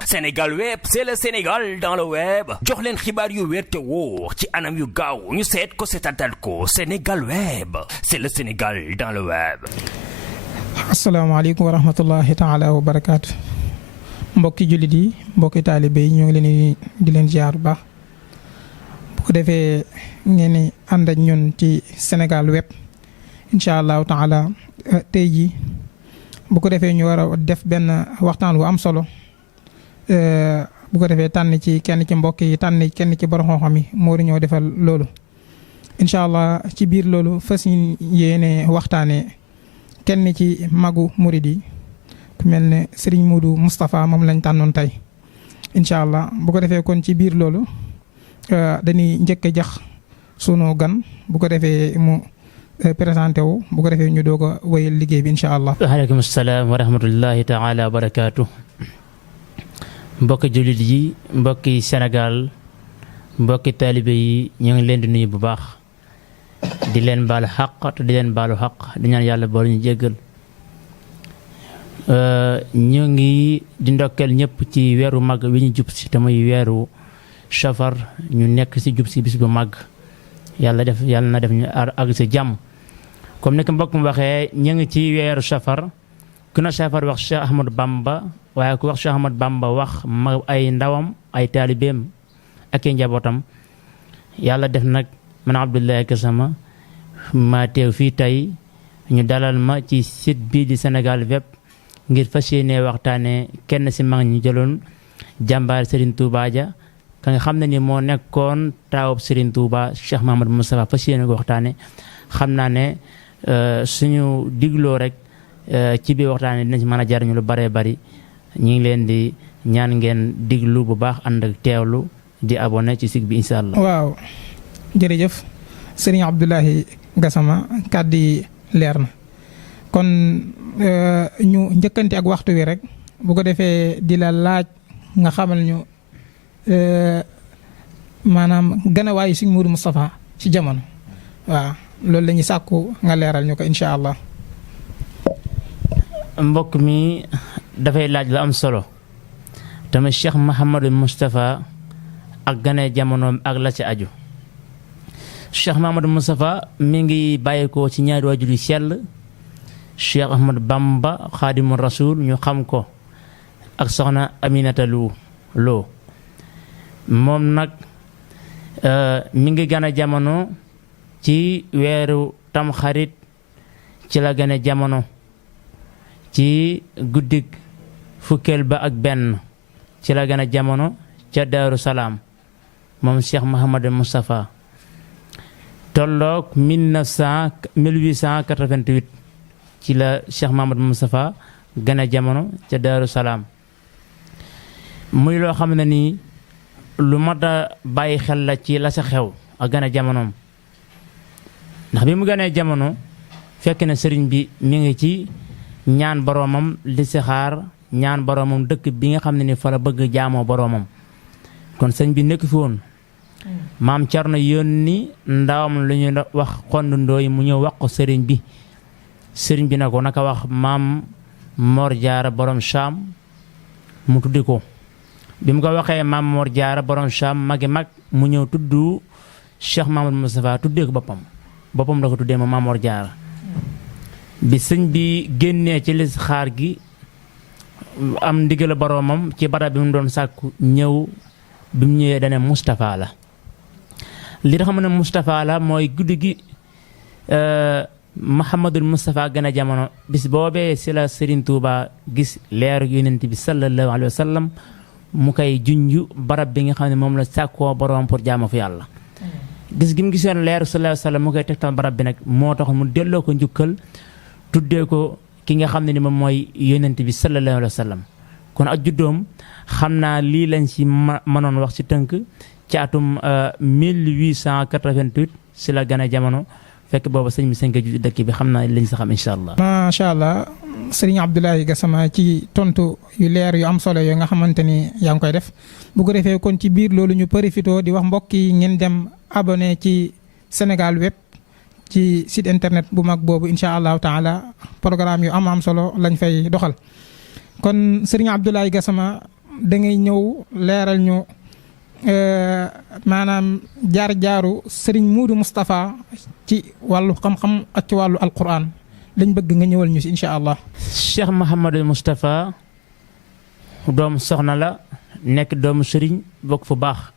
Sénégal Web, c'est le Sénégal dans le web. jox leen xibaar yu wér te wóor ci anam yu gaaw ñu seet ko seetatal ko Sénégal Web, c'est le Sénégal dans le web. asalaamaaleykum wa rahmatullahi taala wa barakaatu. mbokki jullit yi mbokki taalibe yi ñoo ngi leen di leen ziar bu baax. bu ko defee ngeen ni ànd ak ñun ci Sénégal Web incha allahu taala tey jii bu ko defee ñu war a def benn waxtaan wu am solo bu ko defee tànn ci kenn ci mbokk yi tànn kenn ci borom xam-xam yi moo di ñoo defal loolu. incha allah ci biir loolu fas yéene waxtaanee kenn ci magu murid yi ku mel ne Serigne Modou Moustapha moom lañ tànnoon tey incha allah bu ko defee kon ci biir loolu dañuy njëkk a jax sunu gan bu ko defee mu présenté wu bu ko defee ñu doog a wéyal liggéey bi incha allah. waaleykum salaam wa rahmatullahi taala wa barakaatu. mbokki jullit yi mbokki Sénégal mbokki taalibe yi ñu ngi leen di nuyu bu baax di leen baalu xaq te di leen baalu xaq di ñaan yàlla boole ñu jéggal. ñu ngi di ndokkeel ñëpp ci weeru mag wi ñu jub si te muy weeru safar ñu nekk si jub si bis bu mag yàlla na def ñu àgg si jàmm. comme ni ko mbokk mu waxee ñu ngi ci weeru safar ku na safar wax Cheikh Ahmadou Bamba waaye ku wax Cheikh Ahmadou Bamba wax ma ay ndawam ay taalibeem ak i njabootam. yàlla def nag man Abdoulaye Gassama ma teew fii tey ñu dalal ma ci site bii di Sénégal Web ngir fas yéene waxtaane kenn si mag ñu jëloon jàmbaar Serigne Touba ja ka nga xam ne ni moo nekkoon taawub Serigne Touba Cheikh Mahamadou Moustapha fas yéene ko waxtaane xam naa ne suñu digloo rek ci biir waxtaane dina ci mën a jariñu lu baree bari ñu ngi leen di ñaan ngeen diglu bu baax ànd ak teewlu di abonné ci site bi incha allah. waaw jërëjëf Serigne Abdoulaye Gassama kàddu yi leer na kon ñu njëkkante ak waxtu wi rek bu ko defee di la laaj nga xamal ñu maanaam ganawaayu Serigne Modou Moustapha ci jamono waaw loolu la ñuy sàkku nga leeral ñu ko incha allah. mbokk mi dafay laaj lu am solo tamit Cheikh Mouhamadou Moustapha ak gane jamonoom ak la ci aju. Cheikh Mouhamadou Moustapha mi ngi bàyyeekoo ci ñaari waajur yu sell Cheikh Ahmadou Bamba Xaadimu Rasul ñu xam ko ak soxna Aminata Lo moom nag mi ngi gane jamono ci weeru tamxarit ci la gane jamono ci guddig fukkeel ba ak benn ci la gane jamono ca Daaru Salaam moom Cheikh Mouhamadou Moustapha tolloog 1888 ci la Cheikh Mouhamadou Moustapha gane jamono ca Daaru Salaam muy loo xam ne nii lu mat a bàyyi xel la ci la sa xew ak gane jamonoom ndax bi mu ganee jamono fekk na sëriñ bi mi ngi ci ñaan boroomam li si xaar ñaan boroomam dëkk bi nga xam ne ni fa la bëgg jaamoo boroomam kon sëñ bi nekk fi woon maam Cerno yónni ndawam lu ñu wax xond ndooy mu ñëw wax ko sëriñ bi na ko naka wax maam Mor Jaara borom Saam mu tuddi ko bi mu ko waxee maam Mor Jaara borom Saam magi mag mu ñëw tudd Cheikh Mamadou Moustapha tuddee ko boppam la ko tuddee ma maam Mor Jaara bi sëñ bi génnee ci lis xaar gi am ndigal boroomam ci barab bi mu doon sàkku ñëw bi mu ñëwee dane Moustapha la li tax xam ne Moustapha la mooy guddi gi Mouhamadul Moustapha gën a jamono bis boobee si la Serigne Touba gis leeru yonent bi sallallahu alayhi wa sallam mu koy junju barab bi nga xam ne moom la sàkkoo boroom pour jaamu fi yàlla gis gi mu gisoon leeru sallallahu alayhi wa sallam mu koy tegtal barab bi nag moo tax mu delloo ko njukkal tuddee ko ki nga xam ne ni moom mooy yonent bi sallallahu alayhi wa sallam kon ak juddoom xam naa lii lañ ci mënoon wax ci tënk ci atum 1888 si la gane jamono fekk booba sëñ bi sëñ ko ju dëkk bi xam naa lañ sa xam incha allah. macha allah sëriñ Abdoulaye Gassama ci tontu yu leer yu am solo yoo nga xamante ni yaa ngi koy def bu ko defee kon ci biir loolu ñu profité di wax mbokk yi ngeen dem abonné ci Sénégal Web ci site internet bu mag boobu incha allahu taala programme yu am solo lañ fay doxal kon sëriñ Abdoulaye Gassama da ngay ñëw leeral ñu maanaam jaar-jaaru Serigne Modou Moustapha ci wàllu xam-xam ak ci wàllu alquran lañ bëgg nga ñëwal ñu si incha allah. Cheikh Mouhamadou Moustapha doomu soxna la nekk doomu Serigne bokk fu baax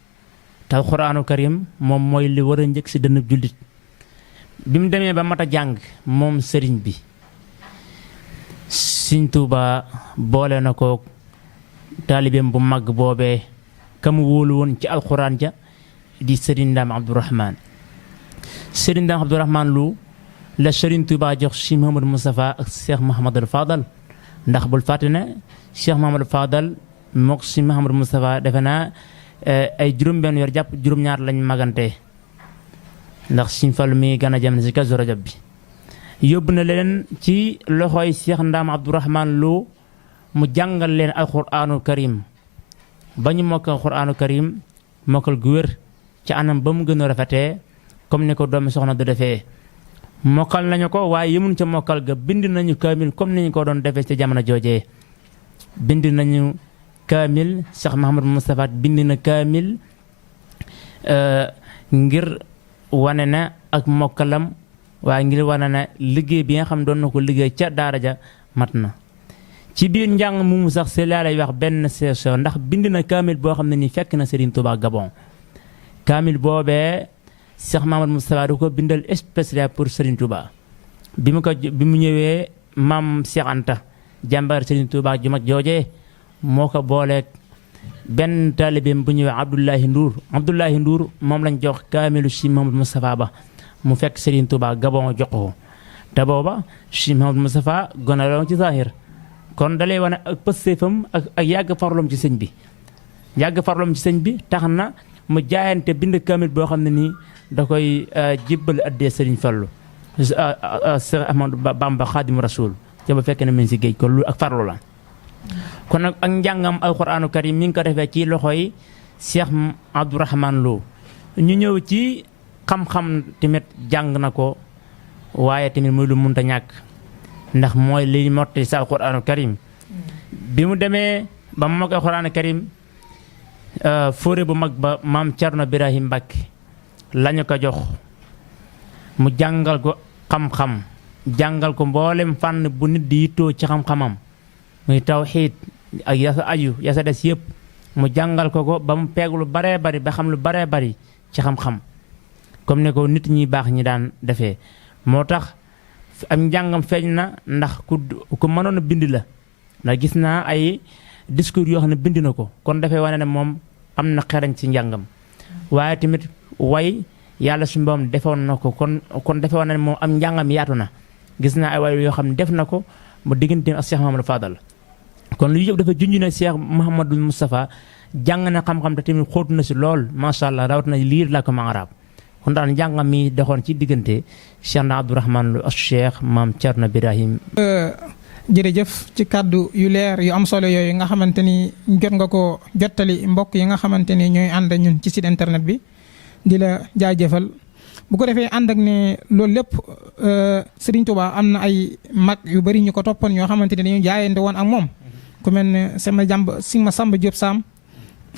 te alquranu karim moom mooy li war a njëkk si dënn jullit bi mu demee ba mat a jàng moom Serigne bi Serigne Touba boole na ko taalibeem bu mag boobee kam wóolu woon ci alquran ja di Serigne Ndam Abdourahmane Serigne Ndam Abdourahmane lu la Serigne Touba jox Cheikh Mouhamadou Moustapha ak Cheikh Mouhamadou Fadal ndax bul fàtte ne Cheikh Mouhamadou Fadal mook Cheikh Mouhamadou Moustapha defe naa ay juróom-benn weer jàpp juróom-ñaar lañ magante ndax Serigne Fallu mi gën a jëm si Kazu Rajab bi yóbbu na leen ci loxoy Cheikh Ndam Abdourahmane lu mu jàngal leen alquranu karim ba ñu mokkal alquranu karim mokkal gu wér ci anam ba mu gën a rafetee comme ni ko doomi soxna du defee mokkal nañu ko waaye yemuñ ca mokkal ga bind nañu kaamil comme ni ñu ko doon defee ci jamono joojee bind nañu kaamil Cheikh Mouhamadou Moustapha bind na kaamil ngir wane na ak mokkalam waaye ngir wane na liggéey bi nga xam doon na ko liggéey ca daara ja mat na ci biir njàng mu sax si laa lay wax benn session ndax bind na kaamil boo xam ne nii fekk na Serigne Touba Gabon kaamil boobee Cheikh Mouhamadou Moustapha du ko bindal spécial pour Serigne Touba bi mu ñëwee maam Cheikh Anta jàmbaar Serigne Touba ju mag joojee moo ko booleeg benn taalibeem bu ñëwee Abdoulahi Ndour moom lañ jox kaamilu Cheikh Mouhamadou Moustapha ba mu fekk Serigne Touba Gabon jox ko te booba Cheikh Mouhamadou Moustapha gone la ci zahir kon dalay wane ak pëstéefam ak yàgg farloom ci sëñ bi tax na mu jaayante bind kaamil boo xam ne nii da koy jébbal addee Serigne Fallou Cheikh Ahmadou Bamba Xaadimu Rasuul ca ba fekk na min si géej kon lu ak farlu la kon nag ak njàngam alquranu karim mi ngi ko defee ci loxoy Cheikh Abdourahmane Lo ñu ñëw ci xam-xam tamit jàng na ko waaye tamit muy lu munta ñàkk ndax mooy li mottali sa alquranu karim bi mu demee ba mu mag alquranu karim fóore bu mag ba maam Cerno Birahim Mbàkke lañu ko jox mu jàngal ko xam-xam jàngal ko mboolem fànn bu nit di yittoo ci xam-xamam muy tawxiid ak yasa aju yasa des yëpp mu jàngal ko ba mu peeg lu baree bari ba xam lu baree bari ci xam-xam comme ne ko nit ñi baax ñi daan defee moo tax am njàngam feeñ na ndax ku mënoon a bind la ndax gis naa ay discours yoo xam ne bind na ko kon dafay wane ne moom am na xerañ ci njàngam waaye tamit way yàlla suñu borom defoon na ko kon dafay wane ne moom am njàngam yaatu na gis naa ay way yoo xam ne def na ko mu digganteem ak Cheikh Mouhamadou Fadal kon lu yëpp dafa junj ne Cheikh Mouhamadou Moustapha jàng na xam-xam te tamit xóotu na si lool macha allah rawat na liir la ko ma arab kon daal njàngam mi doxoon ci diggante Cheikh Ndam Abdourahmane Lo ak Cheikh maam Cerno Birahim. jërëjëf ci kàddu yu leer yu am solo yooyu nga xamante ni jot nga ko jottali mbokk yi nga xamante ni ñooy ànd ñun ci site internet bi di la jaajëfal bu ko defee ànd ak ne loolu lépp Serigne Touba am na ay mag yu bari ñu ko toppoon ñoo xamante ni dañu jaayante woon ak moom ku mel ne ma Samba Diop Sam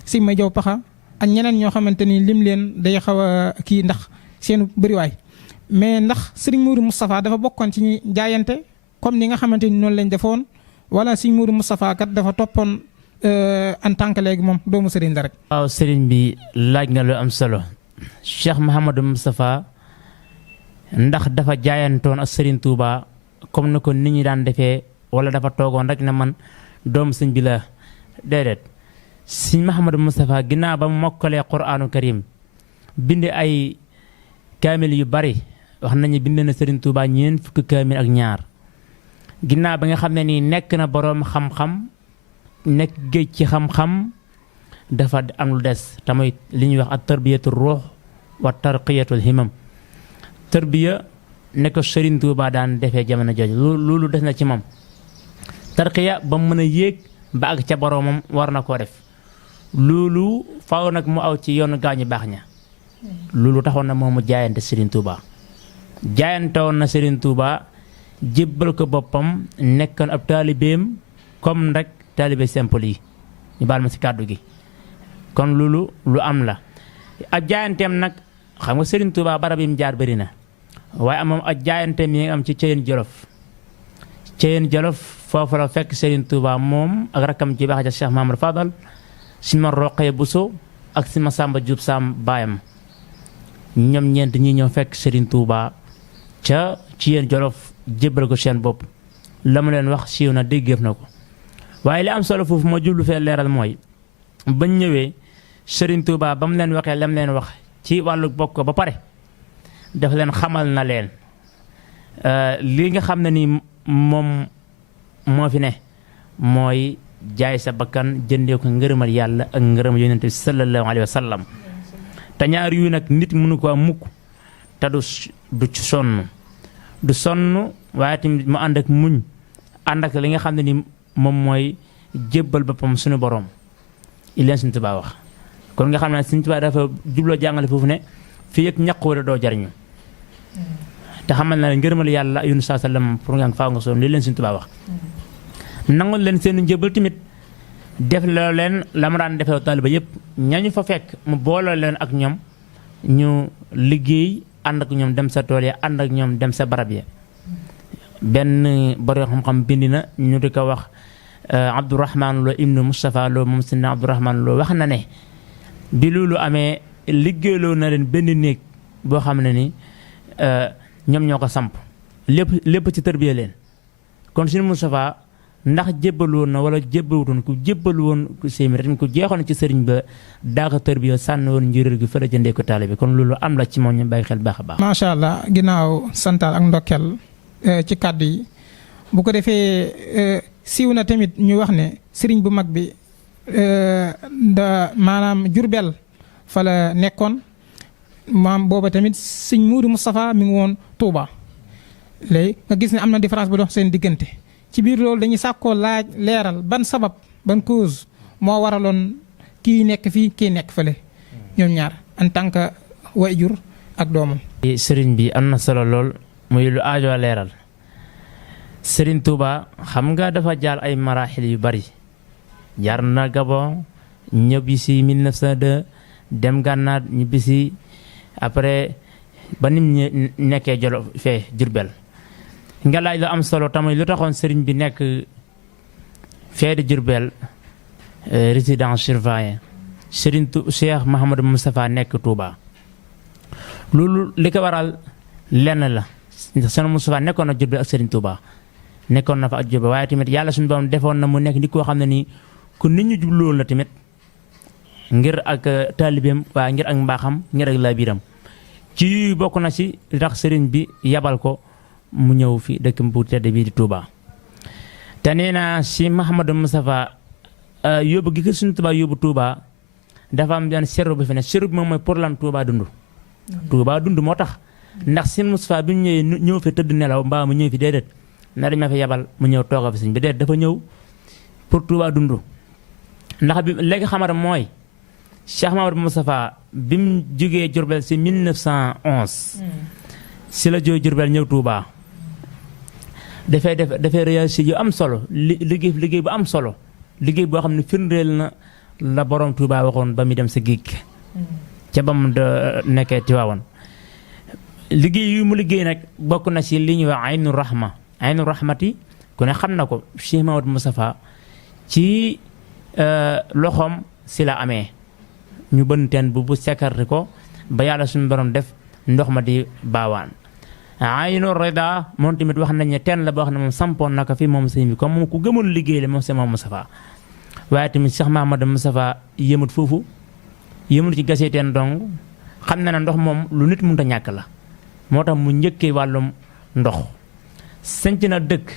si ma Jaw Paxa ak ñeneen ñoo xamante ni lim leen day xaw a kii ndax seen bëriwaay mais ndax Serigne Modou Moustapha dafa bokkoon ci ñi jaayante comme ni nga xamante ni noonu lañ defoon wala Serigne Modou Moustapha kat dafa toppoon en tant que léegi moom doomu Serigne la rek. waaw Serigne bi laaj nga lu am solo Cheikh Mouhamadou Moustapha ndax dafa jaayantoon ak Serigne Touba comme ni ko nit ñi daan defee wala dafa toogoon rek ne man doomu sëñ bi la déedéet. Sëñ Mouhamadou Moustapha ginnaaw ba mu mokkalee Qur'aanu Karim bind ay kaamil yu bari wax nañu bind na Serigne Touba ñeent fukki kaamil ak ñaar ginnaaw ba nga xam ne nii nekk na boroom xam-xam nekk géej ci xam-xam dafa am lu des te muy li ñuy wax ak tarbiyatu ruux wa tarqiyatul himam tarbiya ne ko Serigne Touba daan defee jamono jooju loolu des na ci moom tarqiya ba mu mën a yéeg ba ak ca boroomam war na koo def loolu faaw nag mu aw ci yoonu gaañu baax ña loolu taxoon na moom mu jaayante Serigne Touba jaayante woon na Serigne Touba jébbal ko boppam nekkoon ab taalibeem comme rek taalibe simple yi ñu baal ma si kàddu gi kon loolu lu am la ak jaayanteem nag xam nga Serigne Touba barab yi mu jaar bëri na waaye moom ak jaayanteem yi nga am ci Ceyeen Jolof foofu la fekk Serigne Touba moom ak rakkam ji baax ja Cheikh Mamadou Fadal si ma Roqee Bousso ak si ma Samba Diop Sam baayam ñoom ñeent ñi ñoo fekk Serigne Touba ca Ceyeen Jolof jébbal ko seen bopp la mu leen wax siiw na déggeef na ko waaye li am solo foofu moo jublu fee leeral mooy bañ ñëwee Serigne Touba ba mu leen waxee lam leen wax ci wàllu bokk ba pare dafa leen xamal na leen li nga xam ne ni moom moo fi ne mooy jaay sa bakkan jëndee ko ngërëmal yàlla ak ngërëmal yonent bi sallallahu alayhi wa sallam te ñaar yu nag nit mënu ko am mukk te du sonn waaye tamit mu ànd ak muñ ànd ak li nga xam ne ni moom mooy jébbal boppam suñu borom il leen Sëriñ Tuubaa wax kon nga xam ne Sëriñ Tuubaa dafa jubloo jàngale foofu ne fii ak ñaq wala doo jariñu te xamal na ne ngërëmal yàlla yunus saa sallam pour nga faaw nga sonn li leen Sëriñ Tuubaa wax nangul leen seen njëbal tamit def loo leen la mu daan defee taaliba yëpp ñañu fa fekk mu booloo leen ak ñoom ñu liggéey ànd ak ñoom dem sa tool ya ànd ak ñoom dem sa barab ya benn borom xam-xam bindi na ñu di ko wax Abdourahman Lo ibnu Moustapha Lo moom sinna Abdourahman Lo wax na ne bi loolu amee liggéeyloo na leen benn néeg boo xam ne ni ñoom ñoo ko samp lépp ci tërbiya leen kon suñu Moustapha ndax jébbalu woon na wala jébbaluwutoon ku jébbalu woon ku séemi ren ku jeexoon ci sëriñ ba daaka tërbiya sànni woon njureel gi fa la jëndee ko taalibe kon loolu am la ci moom ñu bàyyi xel baax a baax. macha allah ginnaaw santaal ak ndokkel ci kàddu yi bu ko defee siiw na tamit ñu wax ne sëriñ bu mag bi maanaam Jurbel fa la nekkoon maam booba tamit sëñ Muudu Moustapha mi ngi woon Touba léegi nga gis ne am na différence bu dox seen diggante ci biir loolu dañuy sàkkoo laaj leeral ban sabab ban cause moo waraloon kii nekk fii kii nekk fële ñoom ñaar en tant que waajur ak doomam. sëriñ bi am na solo lool muy lu aajo leeral sëriñ Touba xam nga dafa jaar ay maraaxil yu bari jaar na Gabon ñëbbi si 1902 dem Gànnaar ñibbi si après ba nim nekkee Jolof fee Jurbel nga laaj lu am solo tamit lu taxoon sëriñ bi nekk fee di Jurbel résidence surveillée sëriñ Cheikh Mahamadou Moustapha nekk Touba loolu li ko waral lenn la sëriñ Moustapha nekkoon na Jurbel ak sëriñ Touba nekkoon na fa ak Jurbel waaye tamit yàlla suñu borom defoon na mu nekk nit koo xam ne nii ku nit ñu jubluwoon la tamit ngir ak taalibeem waaye ngir ak mbaaxam ngir ak laabiram ci bokk na ci ndax sëriñ bi yabal ko mu ñëw fi dëkk bu tedd bii di Touba te nee naa si Mahamadou Moustapha yóbbu gi ko suñu Touba yóbbu Touba dafa am benn seru bi fi ne seru bi moom mooy pour lan Touba dund Touba dund moo tax ndax si Moustapha bi ñu ñëw fi tëdd nelaw mbaa mu ñëw fi déedéet na dañ ma fi yabal mu ñëw tooga fi sëñ bi déedéet dafa ñëw pour Touba dund ndax bi léegi xamara mooy Cheikh Mamadou Moustapha bi mu jógee Jurbel si 1911 si la jógee Jurbel ñëw Touba dafay réussir yu am solo liggéey bu am solo liggéey boo xam ne firndeel na la borom Touba waxoon ba muy dem sa géej ca ba mu nekkee Tiwaawan liggéey yu mu liggéey nag bokk na si li ñuy wax aynu rahmati ku ne xam na ko Cheikh Mamadou Moustapha ci loxoom si la amee ñu bën teen bu sekkarti ko ba yàlla suñu borom def ndox ma di baawaan aynu rida moom tamit wax nañ ne teen la boo xam ne moom sampoon na ko fi moom sëñ bi comme moom ku gëmoon liggéey la moom Cheikh Mamadou Moustapha waaye tamit Cheikh Mamadou Moustapha yëmut foofu yëmut ci gasee teen dong xam na ne ndox moom lu nit mënut a ñàkk la moo tax mu njëkkee wàllum ndox sanc na dëkk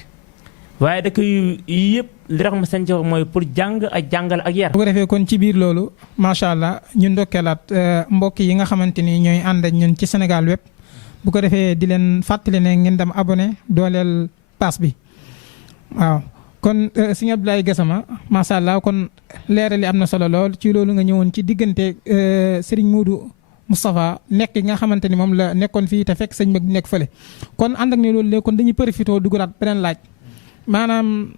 waaye dëkk yu yëpp li tax mu sanc mooy pour jàng ak jàngal ak yar. bu ko defee kon ci biir loolu macha allah ñu ndokkeelaat mbokk yi nga xamante ni ñooy ànd ak ñun ci Sénégal web bu ko defee di leen fàttali ne ngeen dem abonné dooleel pass bi waaw. kon sëñ Abdoulaye Gassama macha allah kon leerali am na solo lool ci loolu nga ñëwoon ci diggante Serigne Modou Moustapha nekk nga xamante ni moom la nekkoon fii te fekk sëñ mag nekk fële kon ànd ak ne loolu léegi kon dañuy profité dugalaat beneen laaj maanaam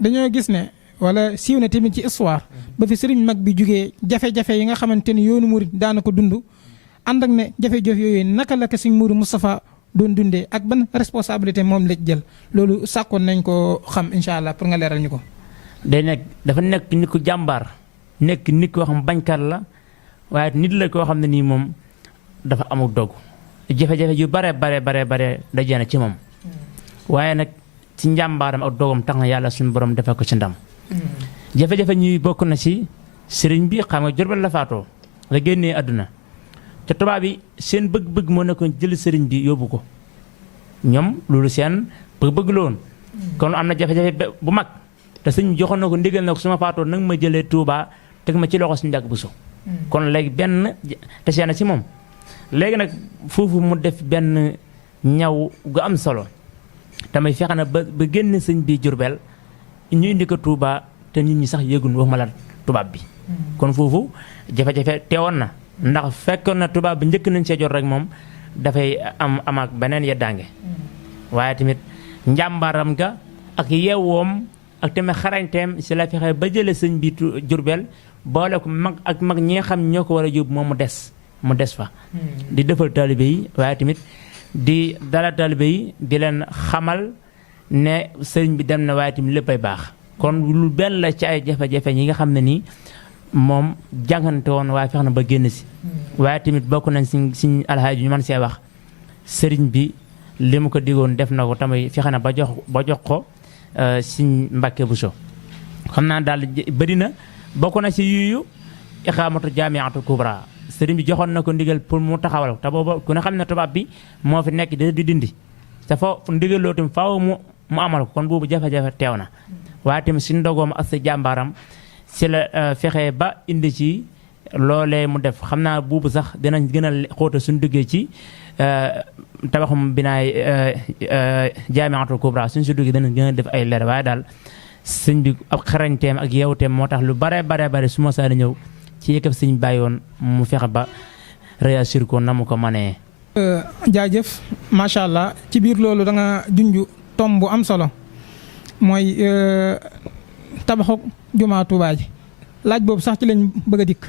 dañoo gis ne wala siiw na tamit ci histoire ba fi sëriñ mag bi jugee jafe-jafe yi nga xamante ni yoonu murid daana ko dund ànd ak ne jafe-jafe yooyu naka la ko sëñ Mourou Moustapha doon dundee ak ban responsabilité moom la jël loolu sàkkoon nañ ko xam incha allah pour nga leeral ñu ko. dafa nekk nit ku jàmbaar nekk nit koo xam bañkat la waaye nit la koo xam ne nii moom dafa amul dogu jafe-jafe yu bare dajee na ci moom waaye nag ci njàmbaaram ak dogam tax na yàlla suñu borom defal ko ci ndam. jafe-jafe ñuy bokk na ci sëriñ bi xam nga Jurbel la faatoo la génnee àdduna te tubaab bi seen bëgg-bëgg moo nekkoon jël sëriñ bi yóbbu ko ñoom loolu seen bëgg-bëgg la woon kon am na jafe-jafe bu mag te sëñ joxoon na ko ndigal na ko su ma faatoo nag ma jëlee Touba teg ma ci loxo suñu njàkk bu so kon léegi benn te seen ci moom léegi nag foofu mu def benn ñaw gu am solo tamay fexe na ba génn sëñ bi Jurbel ñu indi ko Touba te nit ñi sax yëgun waxuma la tubaab bi kon foofu jafe-jafe teewoon na ndax fekkoon na tubaab bi njëkk nañ see jot rek moom dafay am ak beneen yeddaange waaye tamit njàmbaaram ga ak yeewoom ak tamit xarañteem si la fexe ba jële sëñ bi Jurbel boole ko mag ñi nga xam ñoo ko war a yóbbu moom mu des fa di defal taalibe yi waaye tamit di dala taalibe yi di leen xamal ne sëriñ bi dem na waaye tamit léppay baax kon lu benn la ci ay jafe-jafe yi nga xam ne nii moom jàngante woon waaye fex na ba génn si waaye tamit bokk nañ siñ alxaaji ñu mën see wax sëriñ bi li mu ko digoon def na ko tamit fexe na ba jox ko siñ Mbàkke Buso xam naa daal bëri na bokk na si yuyu iqaamatu jaamiatu kubra sëriñ bi joxoon na ko ndigal pour mu taxawal te booba ku ne xam ne tubaab bi moo fi nekk di dindi te foofu ndigal loo tamit faaw mu amal ko kon boobu jafe-jafe teew na waaye tamit si ndogoom ak sa jàmbaaram si la fexe ba indi ci loolee mu def xam naa buubu sax dinañ gën a xóota suñu duggee ci tabaxum binaay jaamiatul kubra suñ si duggee dinañ gën a def ay leer waaye daal sëñ bi ab xarañteem ak yeewteem moo tax lu bare su ma saa ñëw ci yëkkaf sëñ bàyyi woon mu fexe ba réussir ko na mu ko manee jaajëf macha allah ci biir loolu da nga junj tom bu am solo mooy tabaxu jumaa Tuubaa ji laaj boobu sax ci lañ bëgg a dikk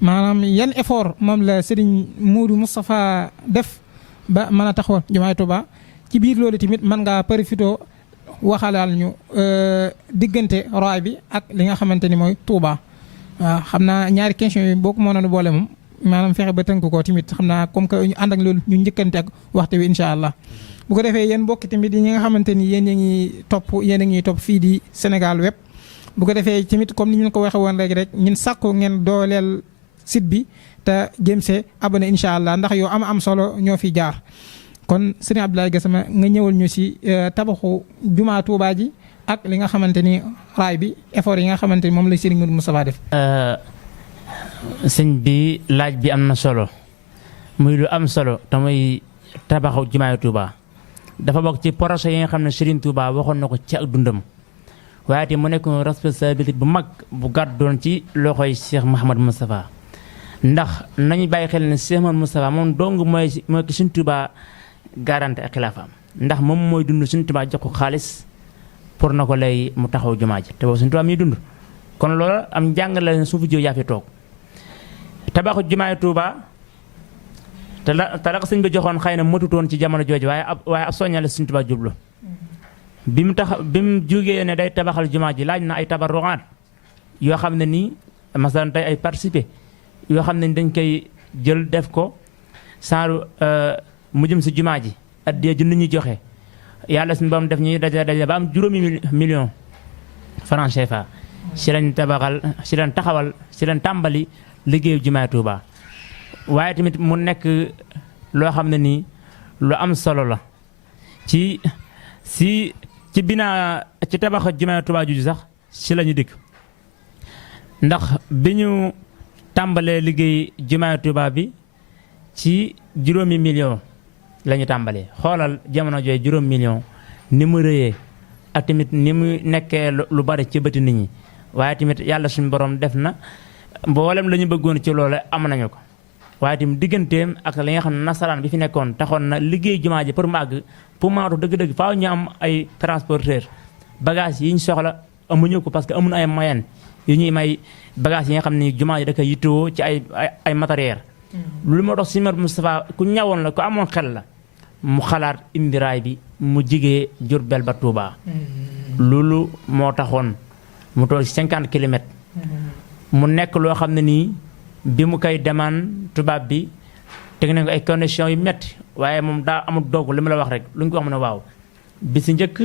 maanaam yan effort moom la Serigne Mourou Moustapha def ba mën a taxawal jumaa Tuubaa ci biir loolu tamit mën ngaa profitoo waxalaal ñu diggante raay bi ak li nga xamante ni mooy Tuubaa waaw xam naa ñaari question yi boo ko mënoon boole moom maanaam fexe ba tënk ko tamit xam naa comme que ñu ànd ak loolu ñu njëkkante ak waxtu wi incha allah bu ko defee yéen mbokki tamit ñi nga xamante ni yéen a ngi topp fii di Sénégal web bu ko defee tamit comme ni ñu ko waxee woon léegi rek ñun sàkku ngeen dooleel site bi te jëm see abonné incha allah ndax yow am solo ñoo fi jaar kon sëriñ Abdoulaye Gassama nga ñëwal ñu si tabaxu jumaa Tuubaa ji ak li nga xamante ni raay bi effort yi nga xamante ni moom la Serigne Mourou Moustapha def. sëñ bi laaj bi am na solo muy lu am solo te muy tabaxu jumaa Tuubaa dafa bokk ci projet yi nga xam ne Serigne Touba waxoon na ko ci ak dundam waaye te mu nekk responsabilité bu mag bu gàddoon ci loxoy Cheikh Mouhamadou Moustapha ndax nañu bàyyi xel ne Cheikh Mouhamadou Moustapha moom dong mooy ki Serigne Touba garanti ak xilaafaam ndax moom mooy dund Serigne Touba jox ko xaalis pour na ko lay mu taxaw jumaa ji te boobu Serigne Touba miy dund kon loolu am njàng la suufu jiw yaa fi toog tabaxu jumaa Touba te la ko sëñ bi joxoon xëy na matutoon ci jamono jooju waaye ab soññale Sëñ Tuubaa jublu bi mu jógee ne day tabaxal jumaa ji laaj na ay tabarruaat yoo xam ne nii masalan tey ay participer yoo xam ne dañ koy jël def ko saaru mu jëm si jumaa ji addiya ju nit ñi joxe yàlla suñu borom def ñuy dajale ba am juróomi million franc CFA si lañ taxawal si lañ tàmbali liggéeyu jumaa Tuubaa waaye tamit mu nekk loo xam ne nii lu am solo la ci tabax jumaa Tuubaa juju sax si la ñu dikk ndax bi ñu tàmbalee liggéey jumaa Tuubaa bi ci juróomi million la ñu tàmbalee xoolal jamono jooy juróom million ni mu rëyee ak tamit ni mu nekkee lu bari ci bëti nit ñi waaye tamit yàlla suñu borom def na mboolem la ñu bëggoon ci loolu am nañu ko waaye tamit digganteem ak li nga xam ne nasaraan bi fi nekkoon taxoon na liggéey jumaa ji pour mu àgg pour maatu dëgg-dëgg faaw ñu am ay transporteur bagage yi ñu soxla amuñu ko parce que amuñu ay moyen yu ñuy may bagage yi nga xam ne jumaa ji da koy yittewoo ci ay matériel loolu moo tax Sëñ Modou Moustapha ku ñawoon la ku amoon xel la mu xalaat indi raay bi mu jigee Diourbel ba Touba loolu moo taxoon mu toll 50 kilomètres mu nekk loo xam ne nii bi mu koy demaan tubaab bi teg nañ ko ay conditions yu metti waaye moom daa amul doog li ma la wax rek lu ñu ko wax mu ne waaw bi si njëkk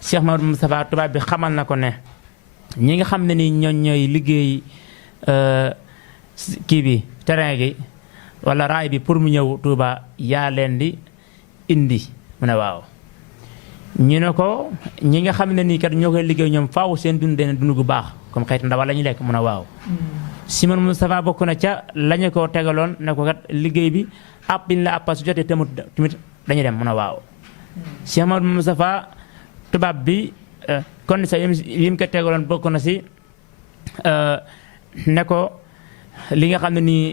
Cheikh Modou Moustapha tubaab bi xamal na ko ne ñi nga xam ne nii ñooy liggéey kii bi terrain gi wala raay bi pour mu ñëw Touba yaa leen di indi mu ne waaw ñu ne ko ñi nga xam ne nii kat ñoo koy liggéey ñoom faaw seen dund dana dund gu baax comme xeetu ndawal la ñu lekk mu ne waaw Sëñ Modou Moustapha bokk na ca lañu ko tegaloon ne ko kat liggéey bi àpp biñ la àppa su jotee tamit dañu dem mu ne waaw Cheikh Modou Moustapha tubaab bi kon sa yim ko tegaloon bokk na si ne ko li nga xam ne nii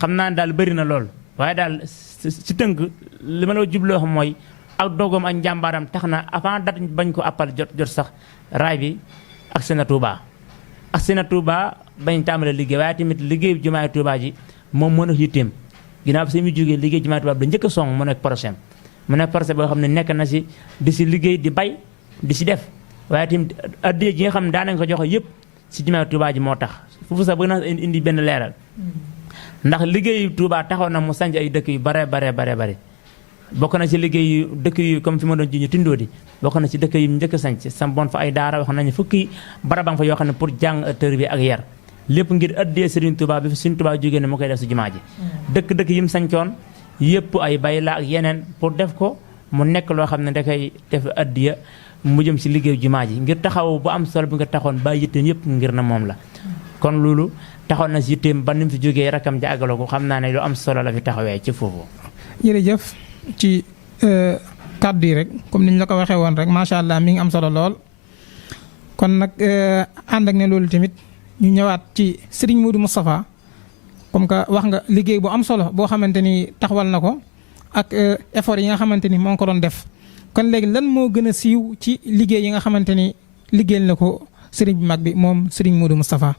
xam naa daal bëri na lool waaye daal si tënk li ma la jubloo xam mooy ak dogoom ak njàmbaaram tax na avant date bañ ko appal jot sax raay bi ak seen Touba ak seen Touba bañ tàmbale liggéey waaye tamit liggéey jumaay Touba ji moom moo nekk yitteem ginnaaw bi si mu jógee liggéey jumaay Touba bi da njëkk a song mu nekk projet mu nekk projet boo xam ne nekk na si di si liggéey di bay di si def waaye tamit addiya ji nga xam ne daanañ ko joxe yëpp si jumaay Touba ji moo tax foofu sax bëgg naa indi benn leeral ndax liggéeyu Touba taxaw na mu sanc ay dëkk yu bare bokk na ci liggéey dëkk yu comme fi ma doon ji ñu tindoo di bokk na ci dëkk yu njëkk a sanc sampoon fa ay daara wax nañu fukki barabang fa yoo xam ne pour jàng tër bi ak yar lépp ngir addee Serigne Touba bi fi Serigne Touba jógee ne mu koy def si jumaa ji dëkk yi mu sancoon yëpp ay bay la ak yeneen pour def ko mu nekk loo xam ne da koy def addiya mu jëm si liggéeyu jumaa ji ngir taxaw bu am solo bi nga taxoon ba yitteem yëpp ngir na moom la kon loolu taxoon na si yitteem ba ni mu fi jógee rakam ja àggaloo ko xam naa ne lu am solo la fi taxawee ci foofu. jërëjëf ci kàddu yi rek comme niñ la ko waxee woon rek macha allah mi ngi am solo lool kon nag ànd ak ne loolu tamit ñu ñëwaat ci Serigne Modou Moustapha comme que wax nga liggéey bu am solo boo xamante ni taxawal na ko ak effort yi nga xamante ni moo ngi ko doon def kon léegi lan moo gën a siiw ci liggéey yi nga xamante ni liggéeyal na ko Serigne bi mag bi moom Serigne Modou Moustapha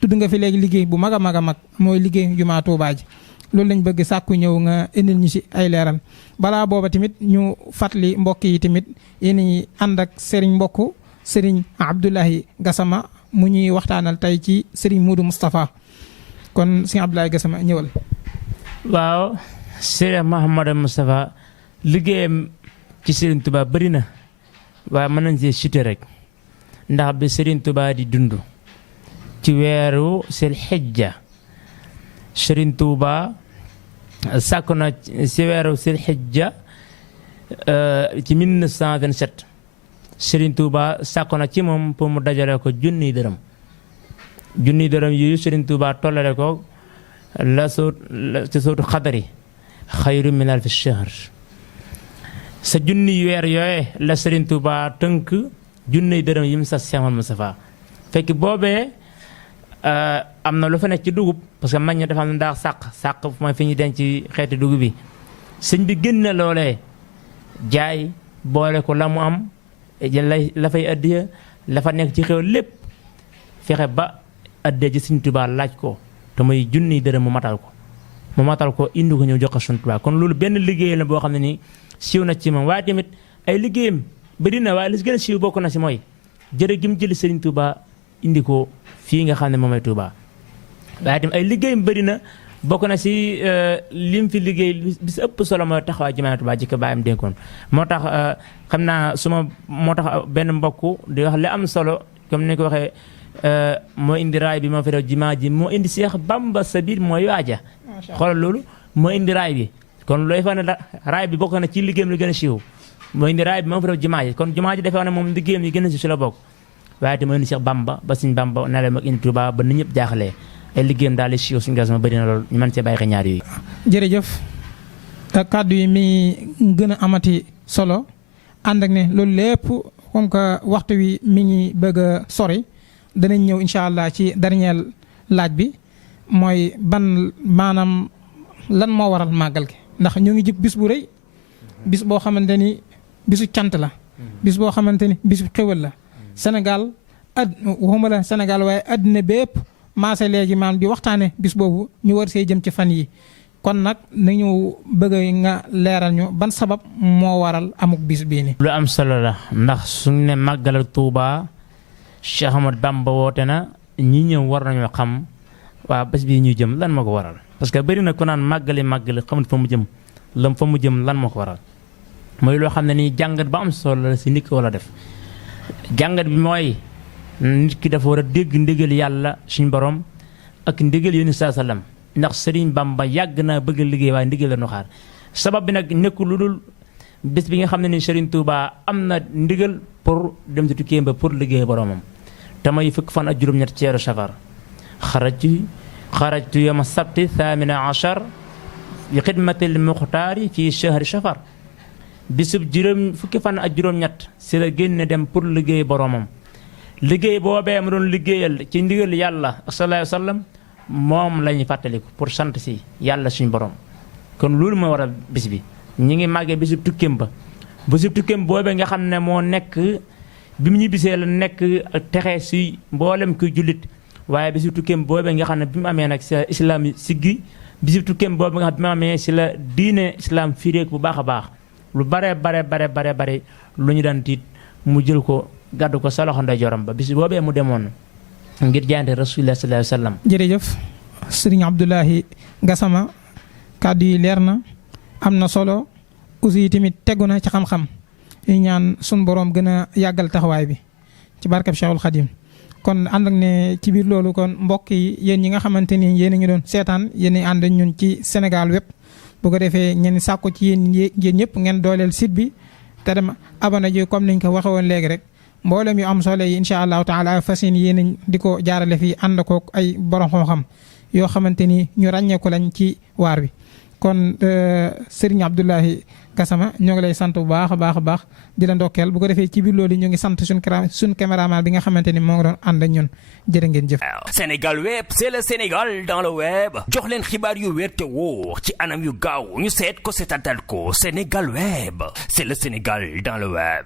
tudd nga fi léegi liggéey bu mag a mag a mag mooy liggéey jumaa Tuubaa ji loolu lañ bëgg sàkku ñëw nga indil ñu si ay leeral balaa booba tamit ñu fàttali mbokk yi tamit yéen ànd ak Serigne mbokk Serigne Abdoulaye Gassama mu ñuy waxtaanal tey ci Serigne Modou Moustapha kon Serigne Abdoulaye Gassama ñëwal. waaw Serigne Mouhamadou Moustapha liggéeyam ci Serigne Touba bëri na waaye mën nañ see cité rek ndax bi Serigne Touba di dund ci weeru Sil Hijja Serigne Touba sàkk na ci weeru Sil Hijja ci 1927 Serigne Touba sàkk na ci moom pour mu dajale ko junniy dërëm yooyu Serigne Touba tollale ko la ci sootu xadari xayru min alfi shahr sa junniy weer yooye la Serigne Touba tënk junniy dërëm yi mu sas Cheikh Modou Moustapha fekk boobee am na lu fa nekk ci dugub parce que mag ñi dafa am na daax sàq mooy fi ñu denc xeeti dugub bi sëñ bi génne loolee jaay boole ko la mu am la fay addiya la fa nekk ci xew lépp fexe ba addiya ji Sëñ Tuubaa laaj ko te muy junniy dërëm mu matal ko indi ko ñëw jox ko Sëñ Tuubaa kon loolu benn liggéey la boo xam ne nii siiw na ci moom waaye tamit ay liggéeyam bëri na waaye li si gën a siiw bokk na si mooy jërë gi mu jëli Sëriñ Tuubaa indi ko fii nga xam ne moom ay Touba waaye tamit ay liggéeyam bëri na bokk na si lim fi liggéey bi si ëpp solo mooy taxawaay jumaa Touba ji ko bàyyam dénkoon moo tax xam naa moo tax benn mbokk di wax li am solo comme ni ko waxee moo indi raay bi moo fi def jumaa ji moo indi Seex Bamba sa biir mooy waaja xoolal loolu moo indi raay bi kon looy fa ne raay bi bokk na ci liggéeyam li gën a siiw moo indi raay bi moo fi def jumaa ji kon jumaa ji dafay wax ne moom liggéeyam yi gën a siiw si la bokk waaye te moo indi Seex Bamba ba Sëñ Bamba ne la mag indi Touba ba nit ñëpp jaaxlee ay liggéeyam daal di siiw suñu Gassama bëri na loolu ñu mën see bàyyi xel ñaar yooyu. jërëjëf kàddu yi mi gën a amati solo ànd ak ne loolu lépp comme que waxtu wi mi ngi bëgg a sori danañ ñëw incha allah ci dernier laaj bi mooy ban maanaam lan moo waral màggal gi ndax ñu ngi jub bis bu rëy bis boo xamante ni bisu cant la bis boo xamante ni bisu xéwal la Sénégal waxuma la Sénégal waaye àddina bépp maase léegi maam di waxtaane bis boobu ñu war see jëm ci fan yi kon nag nañu bëgg nga leeral ñu ban sabab moo waral amuk bis bii ni lu am solo la ndax suñu ne màggalal Tuuba Cheikh Ahmadou Bamba woote na ñi ñëw war nañoo xam waa bés bii ñuy jëm lan moo ko waral parce que bëri na ku naan màggali xamul fa mu jëm lan moo ko waral mooy loo xam ne nii jàngat ba am solo la si nit ki wala def jàngat bi mooy nit ki dafa war a dégg ndigal yàlla suñu borom ak ndigal yónni saa sallam ndax Serigne Bamba yàgg naa bëgg a liggéey waaye ndigal la ñu xaar sabab bi nag nekkul lu dul bés bi nga xam ne ni Serigne Touba am na ndigal pour dem ci tukkeem ba pour liggéey boromam te may fukk fan ak juróom-ñett ci weeru safar xarajtu yawma sabti thamina achar bi xidmatil muxtaari fii chahri safar bisub fukki fan ak juróom-ñett si la génne dem pour liggéey boromam liggéey boobee mu doon liggéeyal ci ndigal yàlla sallallahu alayhi wa sallam moom la ñuy fàttaliku pour sant si yàlla suñu borom kon loolu moo waral bis bi ñi ngi màggee bisub tukkeem ba bisub tukkeem boobee nga xam ne moo nekk bi mu ñibbisee la nekk texe si mboolem kuy jullit waaye bisub tukkeem boobee nga xam ne bi mu amee nag si islam yi siggi bisub tukkeem boobee nga xam ne bi mu amee si la diine islam firéek bu baax a baax lu bare lu ñu daan tiit mu jël ko gàddu ko sa loxo ndeyjooram ba bis boobee mu demoon ngir jaante rasulullah sallallahu alayhi wa sallam. jërëjëf Serigne Abdoulahi Gassama kàddu yi leer na am na solo aussi tamit tegu na ci xam-xam yi ñaan sun borom gën a yàggal taxawaay bi ci barkab Cheikhul Khadim kon ànd ak ne ci biir loolu kon mbokk yi yéen ñi nga xamante ni yéen a ngi doon seetaan yéen a ànd ñun ci Sénégal web bu ko defee ngeen sàkku ci yéen ñëpp ngeen dooleel site bi te dem abonné ji comme niñ ko waxee woon léegi rek. mboolem yu am solo yi incha allahu taala fas yéene di ko jaarale fii ànd kook ay borom xam-xam yoo xamante ni ñu ràññeeku lañ ci waar wi kon Serigne Abdoulahi Gassama ñoo ngi lay sant bu baax a baax di la ndokkeel bu ko defee ci biir loolu ñu ngi sant suñ caméraman bi nga xamante ni moo ngi doon ànd ak ñun jërë ngeen jëf. Sénégal web c'est le Sénégal dans le web jox leen xibaar yu wér te wóor ci anam yu gaaw ñu seet ko seetatal ko Sénégal web c'est le Sénégal dans le web.